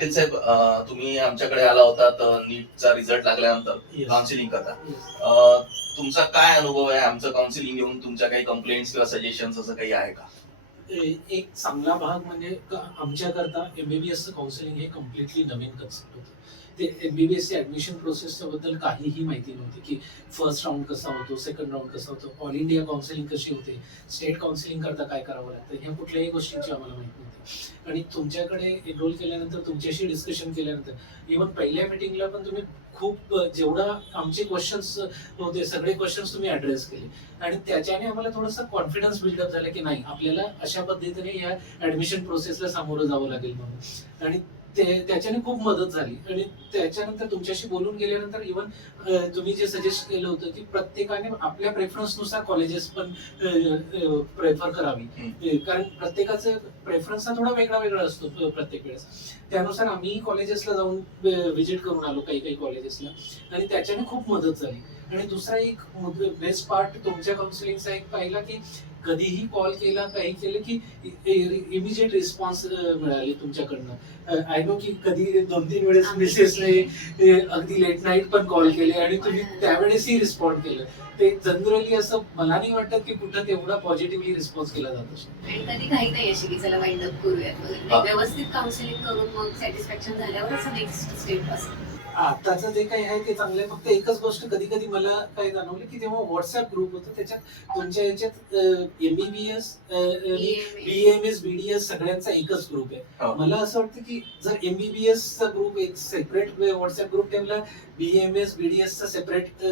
पाटील साहेब, तुम्ही आमच्याकडे आला होता नीटचा रिझल्ट लागल्यानंतर काउन्सिलिंग करता. तुमचा काय अनुभव आहे आमचं काउन्सिलिंग घेऊन? तुमच्या काही कंप्लेंट्स किंवा सजेशन्स असं काही आहे का? एक चांगला भाग म्हणजे आमच्याकरता एमबीबीएसचं काउन्सिलिंग हे कम्प्लिटली नवीन कन्सेप्ट होतं. ते एमबीबीएसच्या ऍडमिशन प्रोसेसच्या बद्दल काहीही माहिती नव्हती की फर्स्ट राऊंड कसा होतो, सेकंड राऊंड कसा होतो, ऑल इंडिया काउन्सिलिंग कशी होते, स्टेट काउन्सिलिंग करता काय करावं लागतं, ह्या कुठल्याही गोष्टींची आम्हाला माहिती नव्हती. आणि तुमच्याकडे एनरोल केल्यानंतर, तुमच्याशी डिस्कशन केल्यानंतर, इव्हन पहिल्या मिटिंगला पण तुम्ही खूप जेवढा आमचे क्वेश्चन्स होते सगळे क्वेश्चन्स तुम्ही ऍड्रेस केले आणि त्याच्याने आम्हाला थोडासा कॉन्फिडन्स बिल्डअप झाला की नाही, आपल्याला अशा पद्धतीने या ऍडमिशन प्रोसेसला सामोरं जावं लागेल म्हणून. आणि त्याच्याने खूप मदत झाली. आणि त्याच्यानंतर तुमच्याशी बोलून गेल्यानंतर इव्हन तुम्ही जे सजेस्ट केलं होतं की प्रत्येकाने आपल्या प्रेफरन्सनुसार कॉलेजेस पण प्रेफर करावी, कारण प्रत्येकाचं प्रेफरन्स हा थोडा वेगळा वेगळा असतो प्रत्येक वेळेस. त्यानुसार आम्ही कॉलेजेसला जाऊन व्हिजिट करून आलो काही काही कॉलेजेसला आणि त्याच्याने खूप मदत झाली. आणि दुसरा एक बेस्ट पार्ट तुमच्या काउन्सिलिंगचा एक पाहिला की कधीही कॉल केला, काही केलं की इमिजिएट रिस्पॉन्स मिळाली तुमच्याकडनं. आय नो की कधी 2-3 वेळेस मिसेसने अगदी लेट नाईट पण कॉल केले आणि तुम्ही त्यावेळेसही रिस्पॉन्ड केलं. ते जनरली असं मला नाही वाटत की कुठं तेवढा पॉझिटिव्हली रिस्पॉन्स केला जातो. आणि कधी काही नाही अशी की चला वाइंड अप करूयात वगैरे. व्यवस्थित काउन्सिलिंग करून मग सॅटिस्फॅक्शन झाल्यावरच नेक्स्ट स्टेप असतो. आताचं जे काही आहे ते चांगलं आहे. फक्त एकच गोष्ट कधी कधी मला काय जाणवलं की जेव्हा व्हॉट्सअप ग्रुप होतं त्याच्यात तुमच्या याच्यात एमबीबीएस, बीएमएस, बीडीएस सगळ्यांचा एकच ग्रुप आहे. मला असं वाटतं की जर एमबीबीएस चा ग्रुप एक सेपरेट व्हॉट्सअप ग्रुप ठेवला, बीएमएस बीडीएस चा सेपरेट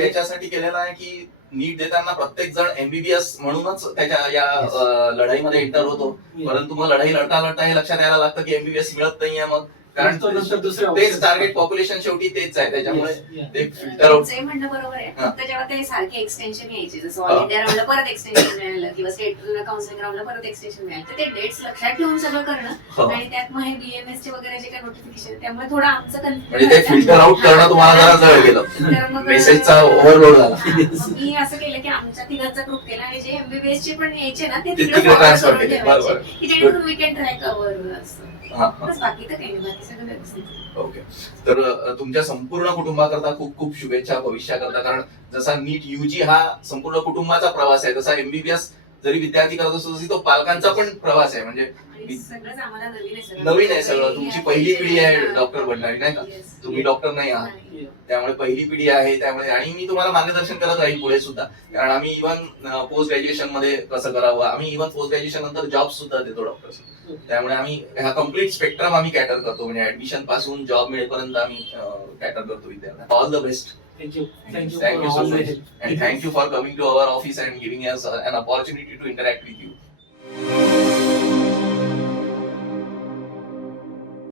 याच्यासाठी केलेला आहे की नीट देताना प्रत्येक जण एमबीबीएस म्हणूनच त्याच्या या लढाईमध्ये एंटर होतो. परंतु मग लढाई लढता लढता हे लक्षात यायला लागतं की एमबीबीएस मिळत नाहीये, मग कारण तेच टार्गेट पॉप्युलेशन शेवटी तेच आहे. त्याच्यामुळे ते फिल्टर आउट. म्हणणं बरोबर आहे. फक्त जेव्हा ते सारखे एक्सटेन्शन यायचे, जसं ऑल इंडिया राऊंडला परत एक्सटेन्शन मिळालं किंवा स्टेट काउन्सिलिंग राऊंडला परत एक्सटेन्शन मिळालं, तर ते डेट्स लक्षात ठेवून सगळं करणं आणि त्यात मग हे बीएमएस चे वगैरे जे काही नोटिफिकेशन, त्यामुळे थोडं आमचं म्हणजे ते फिल्टर आउट करणं तुम्हाला जरा जवळ गेलं, मेसेजचा ओव्हरलोड झाला. मी असं केलं की आमच्या तिघांचा ग्रुप केला आणि जे एमबीबीएस चे पण यायचे ना ते तिकडे ट्रान्सफर केले. बरोबर, की जेणेकरून वीकेंड ट्रॅक कव्हर असतं. बाकी तर काही नाही, बाकी सगळं व्यवस्थित. ओके. तर तुमच्या संपूर्ण कुटुंबाकरता खूप खूप शुभेच्छा भविष्याकरता. कारण जसा नीट यूजी हा संपूर्ण कुटुंबाचा प्रवास आहे, तसा एमबीबीएस जरी विद्यार्थी करत असतो तरी तो पालकांचा पण प्रवास आहे. म्हणजे नवीन आहे सगळं. तुमची पहिली पिढी आहे डॉक्टर बनणारी, नाही का? तुम्ही डॉक्टर नाही आहात, त्यामुळे पहिली पिढी आहे. त्यामुळे आणि मी तुम्हाला मार्गदर्शन करत राहील पुढे सुद्धा, कारण आम्ही इव्हन पोस्ट ग्रॅज्युएशन मध्ये कसं करावं, आम्ही इव्हन पोस्ट ग्रॅज्युएशन नंतर जॉब सुद्धा देतो डॉक्टर्स. त्यामुळे आम्ही हा कम्प्लीट स्पेक्ट्रम आम्ही कॅटर करतो, म्हणजे ऍडमिशन पासून जॉब मिळेपर्यंत आम्ही कॅटर करतो विद्यार्थ्यांना. All the best. Thank you. Thank you so much. And thank you for coming to our office and giving us an opportunity to interact with you.